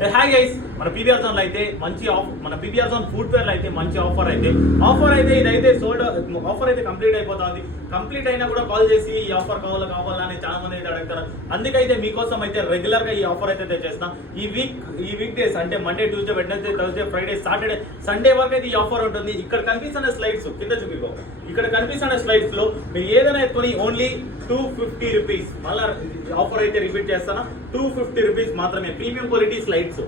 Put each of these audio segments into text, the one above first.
Hi guys, మన PVR zone లో అయితే మంచి మన పీవీఆర్ జోన్ ఫుడ్ వేర్ లో అయితే మంచి ఆఫర్ అయితే ఇదైతే సోల్డ్ ఆఫర్ అయితే కంప్లీట్ అయిపోతుంది. కంప్లీట్ అయినా కూడా కాల్ చేసి ఈ ఆఫర్ కావాలని చాలా మంది అయితే అడుగుతారు. అందుకైతే మీకోసం అయితే రెగ్యులర్ గా ఈ ఆఫర్ అయితే తెచ్చేస్తాం. ఈ వీక్ డేస్ అంటే Monday, Tuesday, Wednesday, Thursday, Friday, Saturday, Sunday వరకు అయితే ఈ ఆఫర్ ఉంటుంది. ఇక్కడ కనిపిస్తున్న స్లైడ్స్ కింద చూపికో. ఇక్కడ కనిపిస్తున్న స్లైడ్స్ లో మీరు ఏదైనా ఎత్తుకొని ఓన్లీ 250 రూపీస్. మళ్ళీ ఆఫర్ అయితే రిపీట్ చేస్తాను, 250 రూపీస్ మాత్రమే. Premium quality slides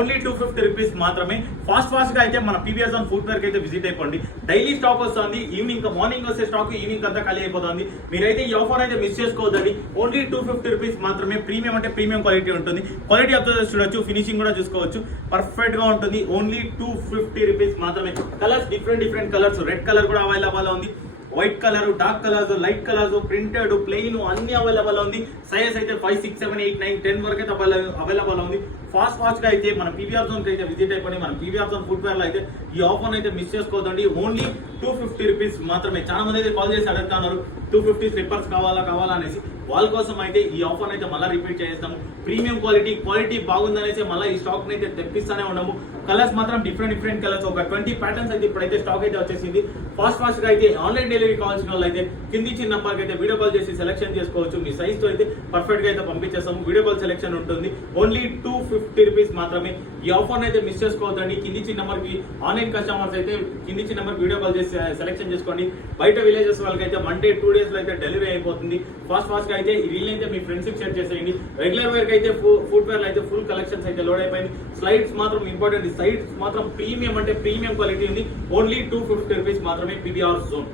only 250 rupees మాత్రమే. ఫాస్ట్ గా అయితే మన పీవీఆర్ జోన్ ఫుడ్ వేర్ కి అయితే విజిట్ అయిపోండి. డైలీ స్టాక్ వస్తుంది. ఈవినింగ్ మార్నింగ్ వస్తే స్టాక్ ఈవినింగ్ అంతా ఖాళీ అయిపోతుంది. మీరైతే ఈ ఆఫర్ అయితే మిస్ చేసుకోవద్దండి. ఓన్లీ 250 రూపీస్ మాత్రమే. ప్రీమియం అంటే ప్రీమియం క్వాలిటీ ఉంటుంది. క్వాలిటీ అబ్జర్వ్ చూడొచ్చు, ఫినిషింగ్ కూడా చూసుకోవచ్చు. పర్ఫెక్ట్ గా ఉంటుంది. ఓన్లీ 250 రూపీస్ మాత్రమే. Colours different colours. Red colour కూడా అవైలబుల్ ఉంది, white colour, dark colours, light colours, printed, plain అన్ని అవైలబుల్ ఉంది. సైజ్ అయితే 5, 6, 7, 8, 9, 10 వరకు అయితే అవైలబుల్ ఉంది. ఫాస్ట్ గా అయితే మన పీవీఆర్ జోన్ కి అయితే విజిట్ అయిపోయి మన పీవీఆర్ జోన్ ఫుడ్ వేర్ లో అయితే ఈ ఆఫర్ అయితే మిస్ చేసుకోవద్దండి. ఓన్లీ 250 రూపీస్ మాత్రమే. చాలా మంది అయితే కాల్ చేసి అడుగుతున్నారు 250 స్లిప్పర్స్ కావాలా అనేసి. వాళ్ళ కోసం అయితే ఈ ఆఫర్ అయితే మళ్ళీ రిపీట్ చేస్తాము. ప్రీమియం క్వాలిటీ బాగుందనేసి మళ్ళీ ఈ స్టాక్ అయితే తెప్పిస్తానే ఉన్నాము. కలర్స్ మాత్రం డిఫరెంట్ కలర్స్, ఒక 20 ప్యాటర్న్స్ అయితే ఇప్పుడైతే స్టాక్ అయితే వచ్చేసింది. ఫాస్ట్ గా అయితే ఆన్లైన్ డెలివరీ కావాల్సిన వాళ్ళు అయితే కింది ఇచ్చిన నంబర్ కి అయితే వీడియో కాల్ చేసి సెలెక్షన్ చేసుకోవచ్చు. మీ సైజ్ తో అయితే పర్ఫెక్ట్ గా అయితే పంపించేస్తాము. వీడియో కాల్ సెలెక్షన్ ఉంటుంది. ఓన్లీ 250 రూపీస్ మాత్రమే. ఈ ఆఫర్ అయితే మిస్ చేసుకోవద్దండి. కింది ఇచ్చిన నంబర్ కి ఆన్లైన్ కస్టమర్స్ అయితే కింది ఇచ్చిన నంబర్ వీడియో కాల్ చేసి సెలెక్షన్ చేసుకోండి. బయట విలేజెస్ వాళ్ళకి అయితే మండే 2 days లో అయితే డెలివరీ అయిపోతుంది. ఫాస్ట్ గా అయితే ఈ రీల్ అయితే మీ ఫ్రెండ్స్ కి షేర్ చేసేయండి. రెగ్యులర్ వేర్ కి అయితే ఫుడ్ వేర్ లో అయితే ఫుల్ కలెక్షన్స్ అయితే లోడ్ అయిపోయింది. స్లైడ్స్ మాత్రం ఇంపార్టెంట్. స్లైడ్స్ మాత్రం ప్రీమియం అంటే ప్రీమియం క్వాలిటీ ఉంది. ఓన్లీ 250 రూపీస్ మాత్రమే. PVR zone.